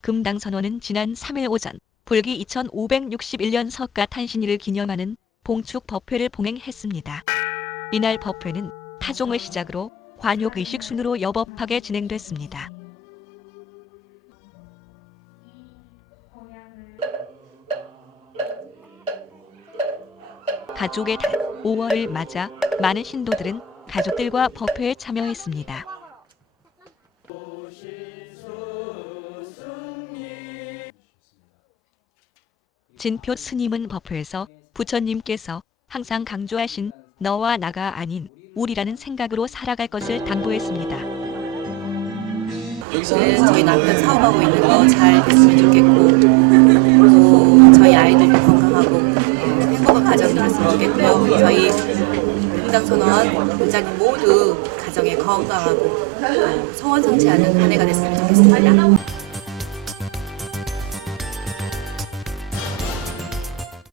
금당 선언은 지난 3일 오전 불기 2561년 석가 탄신일을 기념하는 봉축 법회를 봉행했습니다. 이날 법회는 타종을 시작으로 관욕 의식 순으로 여법하게 진행됐습니다. 가족의 달 5월을 맞아 많은 신도들은 가족들과 법회에 참여했습니다. 진표 스님은 법회에서 부처님께서 항상 강조하신 너와 나가 아닌 우리라는 생각으로 살아갈 것을 당부했습니다. 네, 저희 남편 사업하고 있는 거 잘 됐으면 좋겠고 또 저희 아이들도 건강하고 어, 행복한 가정 이뤘으면 좋겠고요. 저희 금당선언 원장님 모두 가정에 건강하고 어, 소원 성취하는 한 해가 됐으면 좋겠습니다.